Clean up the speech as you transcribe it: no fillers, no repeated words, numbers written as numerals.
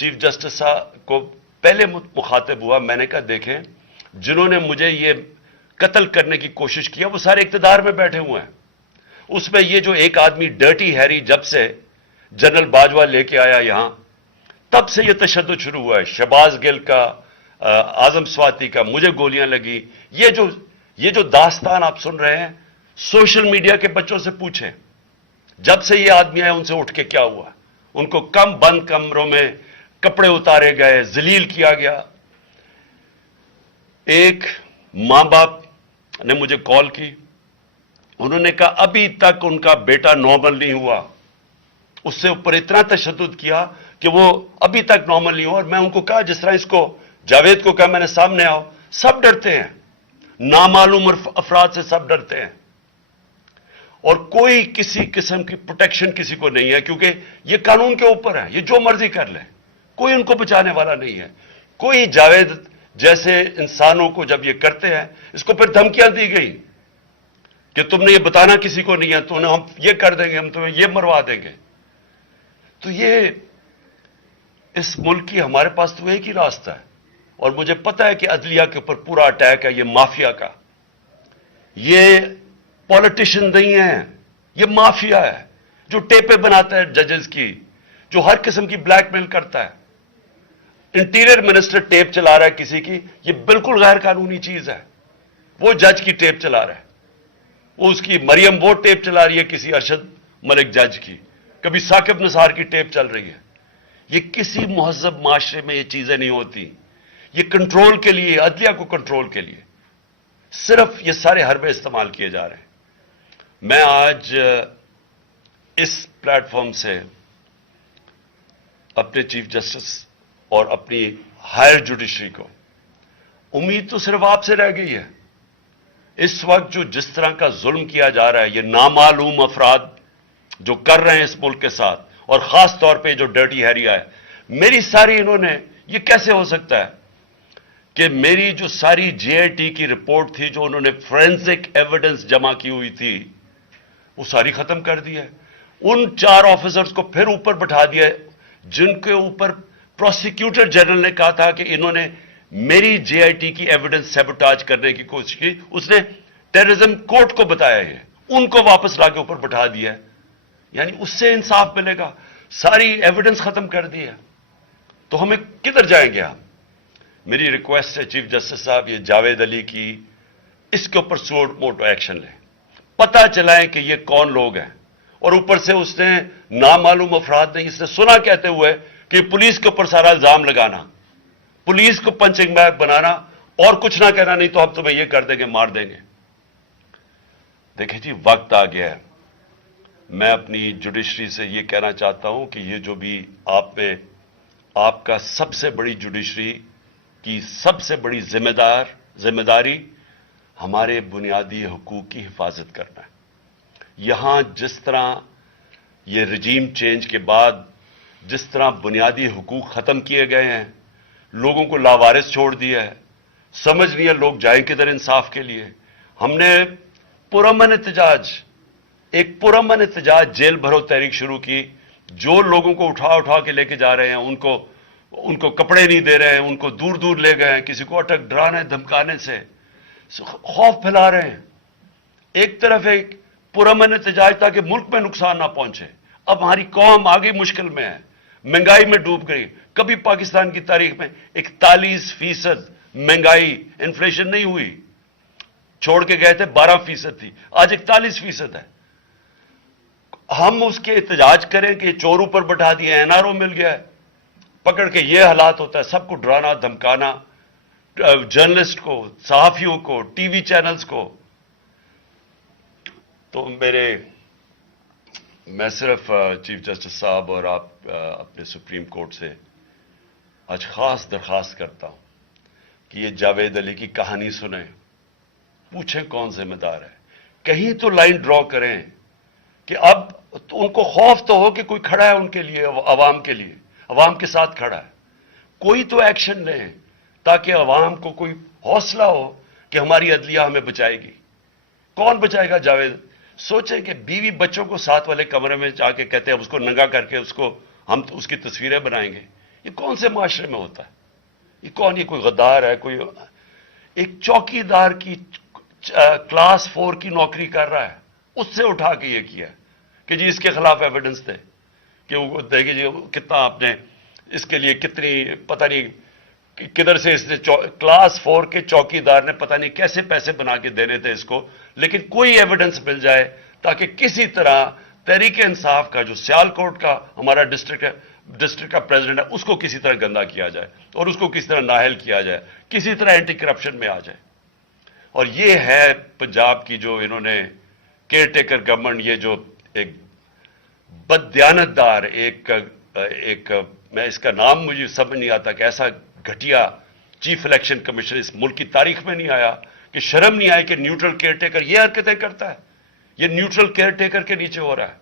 Chief justice صاحب کو پہلے مخاطب ہوا، میں نے کہا دیکھیں جنہوں نے مجھے یہ قتل کرنے کی کوشش کیا وہ سارے اقتدار میں بیٹھے ہوئے ہیں، اس میں یہ جو ایک آدمی ڈرٹی ہیری جب سے جنرل باجوہ لے کے آیا یہاں تب سے یہ تشدد شروع ہوا ہے، شہباز گل کا، اعظم سواتی کا، مجھے گولیاں لگی، یہ جو داستان آپ سن رہے ہیں سوشل میڈیا کے بچوں سے پوچھیں، جب سے یہ آدمی آئے ان سے اٹھ کے کیا ہوا، ان کو کم بند کمروں میں کپڑے اتارے گئے، ذلیل کیا گیا۔ ایک ماں باپ نے مجھے کال کی، انہوں نے کہا ابھی تک ان کا بیٹا نارمل نہیں ہوا، اس سے اوپر اتنا تشدد کیا کہ وہ ابھی تک نارمل نہیں ہوا۔ اور میں ان کو کہا جس طرح اس کو جاوید کو کہا میں نے سامنے آؤ، سب ڈرتے ہیں، نامعلوم افراد سے سب ڈرتے ہیں، اور کوئی کسی قسم کی پروٹیکشن کسی کو نہیں ہے، کیونکہ یہ قانون کے اوپر ہے، یہ جو مرضی کر لیں، کوئی ان کو بچانے والا نہیں ہے۔ کوئی جاوید جیسے انسانوں کو جب یہ کرتے ہیں، اس کو پھر دھمکیاں دی گئی کہ تم نے یہ بتانا کسی کو نہیں ہے، تو ہم یہ کر دیں گے، ہم تمہیں یہ مروا دیں گے۔ تو یہ اس ملک کی ہمارے پاس تو ایک ہی راستہ ہے، اور مجھے پتا ہے کہ عدلیہ کے اوپر پورا اٹیک ہے، یہ مافیا کا، یہ پولیٹیشین نہیں ہے، یہ مافیا ہے جو ٹیپیں بناتا ہے ججز کی، جو ہر قسم کی بلیک میل کرتا ہے۔ انٹیریئر منسٹر ٹیپ چلا رہا ہے کسی کی، یہ بالکل غیر قانونی چیز ہے، وہ جج کی ٹیپ چلا رہا ہے، وہ اس کی مریم وہ ٹیپ چلا رہی ہے کسی ارشد ملک جج کی، کبھی ثاقب نثار کی ٹیپ چل رہی ہے۔ یہ کسی مہذب معاشرے میں یہ چیزیں نہیں ہوتی، یہ کنٹرول کے لیے، عدلیہ کو کنٹرول کے لیے صرف یہ سارے حربے استعمال کیے جا رہے ہیں۔ میں آج اس پلیٹ فارم سے اپنے چیف جسٹس اور اپنی ہائر جوڈیشری کو امید تو صرف آپ سے رہ گئی ہے۔ اس وقت جو جس طرح کا ظلم کیا جا رہا ہے، یہ نامعلوم افراد جو کر رہے ہیں اس ملک کے ساتھ، اور خاص طور پہ جو ڈرٹی ہیری ہے، میری ساری انہوں نے، یہ کیسے ہو سکتا ہے کہ میری جو ساری جے آئی ٹی کی رپورٹ تھی، جو انہوں نے فورینسک ایویڈنس جمع کی ہوئی تھی، وہ ساری ختم کر دی ہے۔ ان 4 آفیسرز کو پھر اوپر بٹھا دیا ہے جن کے اوپر پروسیکیوٹر جنرل نے کہا تھا کہ انہوں نے میری جے آئی ٹی کی ایویڈنس سیبوٹاج کرنے کی کوشش کی، اس نے ٹیررزم کورٹ کو بتایا ہے، ان کو واپس لا کے اوپر بٹھا دیا ہے۔ یعنی اس سے انصاف ملے گا؟ ساری ایویڈنس ختم کر دی ہے، تو ہمیں کدھر جائیں گے ہم؟ میری ریکویسٹ ہے چیف جسٹس صاحب، یہ جاوید علی کی، اس کے اوپر سوٹ موٹو ایکشن لیں، پتہ چلائیں کہ یہ کون لوگ ہیں، اور اوپر سے اس نے نامعلوم افراد نے اس نے سنا کہتے ہوئے کہ پولیس کے اوپر سارا الزام لگانا، پولیس کو پنچنگ بیگ بنانا، اور کچھ نہ کہنا، نہیں تو ہم تمہیں یہ کر دیں گے، مار دیں گے۔ دیکھیں جی، وقت آ گیا ہے۔ میں اپنی جوڈیشری سے یہ کہنا چاہتا ہوں کہ یہ جو بھی آپ کا سب سے بڑی جوڈیشری کی سب سے بڑی ذمہ داری ہمارے بنیادی حقوق کی حفاظت کرنا ہے۔ یہاں جس طرح یہ رجیم چینج کے بعد جس طرح بنیادی حقوق ختم کیے گئے ہیں، لوگوں کو لاوارث چھوڑ دیا ہے، سمجھ نہیں ہے لوگ جائیں کدھر انصاف کے لیے۔ ہم نے ایک پرامن احتجاج جیل بھرو تحریک شروع کی، جو لوگوں کو اٹھا کے لے کے جا رہے ہیں، ان کو کپڑے نہیں دے رہے ہیں، ان کو دور دور لے گئے ہیں، کسی کو اٹک ڈرانے دھمکانے سے خوف پھیلا رہے ہیں۔ ایک طرف ایک پرامن احتجاج تاکہ ملک میں نقصان نہ پہنچے۔ اب ہماری قوم آگے مشکل میں ہے، مہنگائی میں ڈوب گئی۔ کبھی پاکستان کی تاریخ میں 41% مہنگائی انفلیشن نہیں ہوئی، چھوڑ کے گئے تھے 12% تھی، آج 41% ہے۔ ہم اس کے احتجاج کریں کہ چور اوپر بٹھا دیے، این آر او مل گیا ہے، پکڑ کے یہ حالات ہوتا ہے، سب کو ڈرانا دھمکانا، جرنلسٹ کو، صحافیوں کو، ٹی وی چینلز کو۔ تو میں صرف چیف جسٹس صاحب اور آپ اپنے سپریم کورٹ سے آج خاص درخواست کرتا ہوں کہ یہ جاوید علی کی کہانی سنیں، پوچھیں کون ذمہ دار ہے، کہیں تو لائن ڈرا کریں کہ اب ان کو خوف تو ہو کہ کوئی کھڑا ہے ان کے لیے، عوام کے لیے، عوام کے ساتھ کھڑا ہے، کوئی تو ایکشن لیں تاکہ عوام کو کوئی حوصلہ ہو کہ ہماری عدلیہ ہمیں بچائے گی۔ کون بچائے گا جاوید؟ سوچیں کہ بیوی بچوں کو ساتھ والے کمرے میں جا کے کہتے ہیں اب اس کو ننگا کر کے ہم اس کی تصویریں بنائیں گے، یہ کون سے معاشرے میں ہوتا ہے؟ یہ کون؟ یہ کوئی غدار ہے؟ کوئی ایک چوکیدار کی کلاس 4 کی نوکری کر رہا ہے، اس سے اٹھا کے یہ کیا کہ جی اس کے خلاف ایویڈنس دے، کہ وہ دیکھیں جی کتنا آپ نے اس کے لیے کتنی پتہ نہیں کدھر سے اس نے کلاس 4 کے چوکیدار نے پتہ نہیں کیسے پیسے بنا کے دینے تھے اس کو، لیکن کوئی ایویڈنس مل جائے تاکہ کسی طرح تحریک انصاف کا جو سیالکوٹ کا ہمارا ڈسٹرکٹ کا پریزیڈنٹ ہے اس کو کسی طرح گندا کیا جائے اور اس کو کسی طرح نااہل کیا جائے، کسی طرح اینٹی کرپشن میں آ جائے۔ اور یہ ہے پنجاب کی جو انہوں نے کیئر ٹیکر گورنمنٹ، یہ جو ایک بددیانت دار ایک میں اس کا نام مجھے سمجھ نہیں آتا کہ ایسا گھٹیا چیف الیکشن کمیشن اس ملک کی تاریخ میں نہیں آیا، کہ شرم نہیں آئی کہ نیوٹرل کیئر ٹیکر یہ حرکتیں کرتا ہے، یہ نیوٹرل کیئر ٹیکر کے نیچے ہو رہا ہے۔